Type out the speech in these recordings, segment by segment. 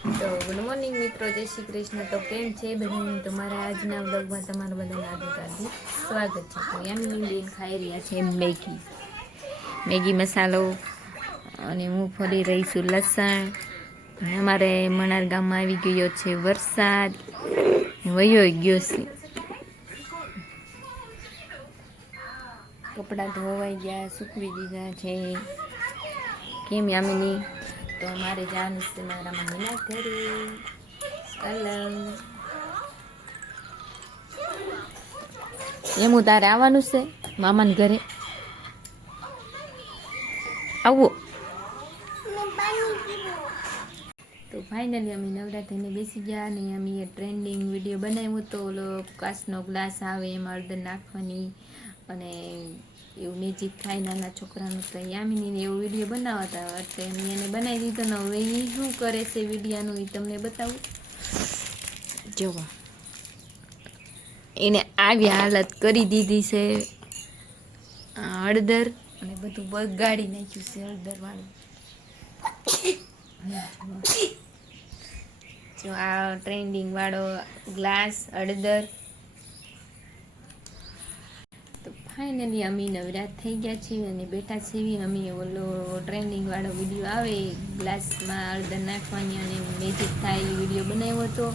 તો good morning મિત્રો, જય શ્રી કૃષ્ણ. તો કેમ છે બહેન? તમારા આજના બ્લોગમાં તમારા બધાને હાર્દિક કાઢી સ્વાગત છે. તો એમની બેન ખાઈ રહ્યા છે મેગી. મેગી મસાલો અને હું ફરી રહી છું લસણ. અમારે મણાર ગામમાં આવી ગયો છે વરસાદ. વયો ગયો છે. કપડાં ધોવાઈ ગયા, સૂકવી દીધા છે. કેમ યામિની? તો મારે જવાનું છે મારા મમ્મીના ઘરે એમ તારે આવવાનું છે? મામાના ઘરે? આવો. તો ફાઇનલી અમે નવરાત્રિને બેસી ગયા અને અમે ટ્રેન્ડિંગ વીડિયો બનાવ્યો તો ઓલો કાચનો ગ્લાસ આવે, એમાં હળદર નાખવાની. અને એવું મેજિક થાય નાના છોકરાનું તો યામિનીને એવો વીડિયો બનાવતા એટલે મેં એને બનાવી દીધો ને હવે એ શું કરે છે વિડીયાનું એ તમને બતાવું. જોવા. એને આવી હાલત કરી દીધી છે. હળદર અને બધું બગાડી નાખ્યું છે હળદર વાળું જો આ ટ્રેન્ડિંગ વાળો ગ્લાસ હળદર તો ફાઇનલી અમે નવરાત થઈ ગયા છીએ અને બેઠા છીએ અમે ઓલો ટ્રેન્ડિંગવાળો વીડિયો આવે ગ્લાસમાં હળદર નાખવાની અને મેજિક થાય એ વીડિયો બનાવ્યો હતો.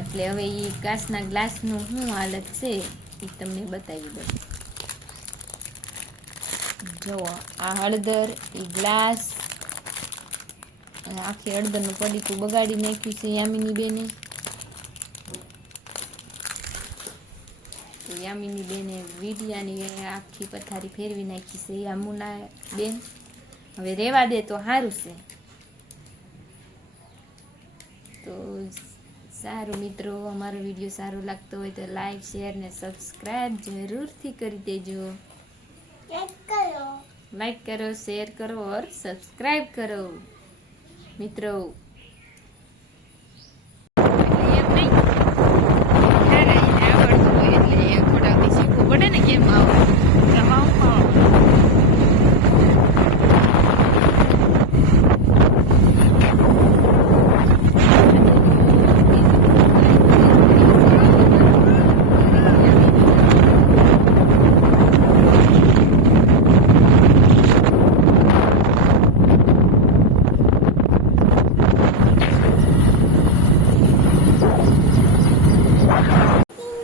એટલે હવે એ કાચના ગ્લાસનું શું હાલત છે એ તમને બતાવી દઉં. જુઓ આ હળદર, એ ગ્લાસ આખી હળદરનું પડીકું બગાડી નાખ્યું છે યામિની બેને. યામિની બેને વીડિયાની આખી પથારી ફેરવી નાખી છે. યામુના બેન હવે રેવા દે તો સારું છે. તો સારું મિત્રો અમારો વીડિયો સારો લાગતો હોય તો લાઈક શેર ને સબસ્ક્રાઈબ જરૂરથી કરી દેજો. લાઈક કરો. શેર કરો ઓર સબસ્ક્રાઈબ કરો. મિત્રો એમ નહીં તારા એને આવડતું હોય એટલે એ ખોટાવતી શીખવું પડે ને કેમ આવડે તમારું પણ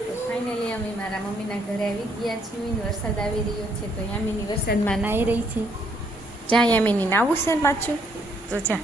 તો ફાઇનલી અમે મારા મમ્મીના ઘરે આવી ગયા છીએ ને વરસાદ આવી રહ્યો છે તો યામીની વરસાદમાં નાહી રહી છે. જ્યાં યામીની નાવું છે. પાછું તો જા.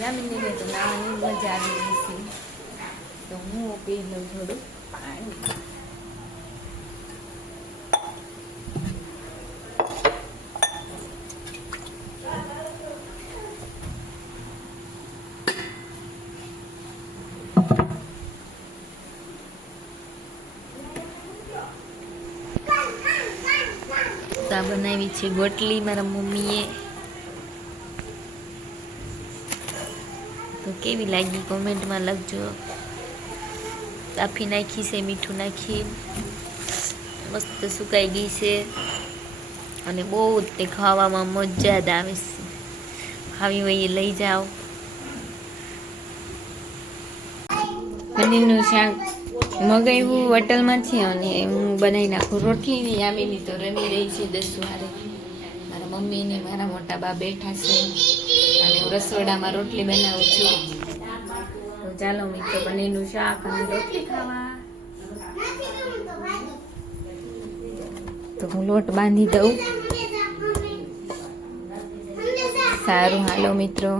યામિની તો નાવાની મજા આવી રહી હું પી લઉં થોડું પાણી બનાવી છે ગોટલી મારા મમ્મીએ. તો કેવી લાગી કોમેન્ટમાં લખજો. કાફી નાખી છે મીઠું નાખી મસ્ત સુકાઈ ગઈ છે. અને બહુ જ તે ખાવામાં મજા જ આવે છે. ખાવી હોય લઈ જાઓ. પનીરનું શાક મગાવ્યું હોટલમાંથી અને હું બનાવી નાખું. રોટલી આવીને તો રમી રહી છે દસ વારે મારા મમ્મી ને મારા મોટા બા બેઠા છે. અને હું રસોડામાં રોટલી બનાવું છું. ચાલો મિત્રો, પનીરનું શાક અને રોટલી ખાવા. તો હું લોટ બાંધી દઉં. સારું, હાલો મિત્રો.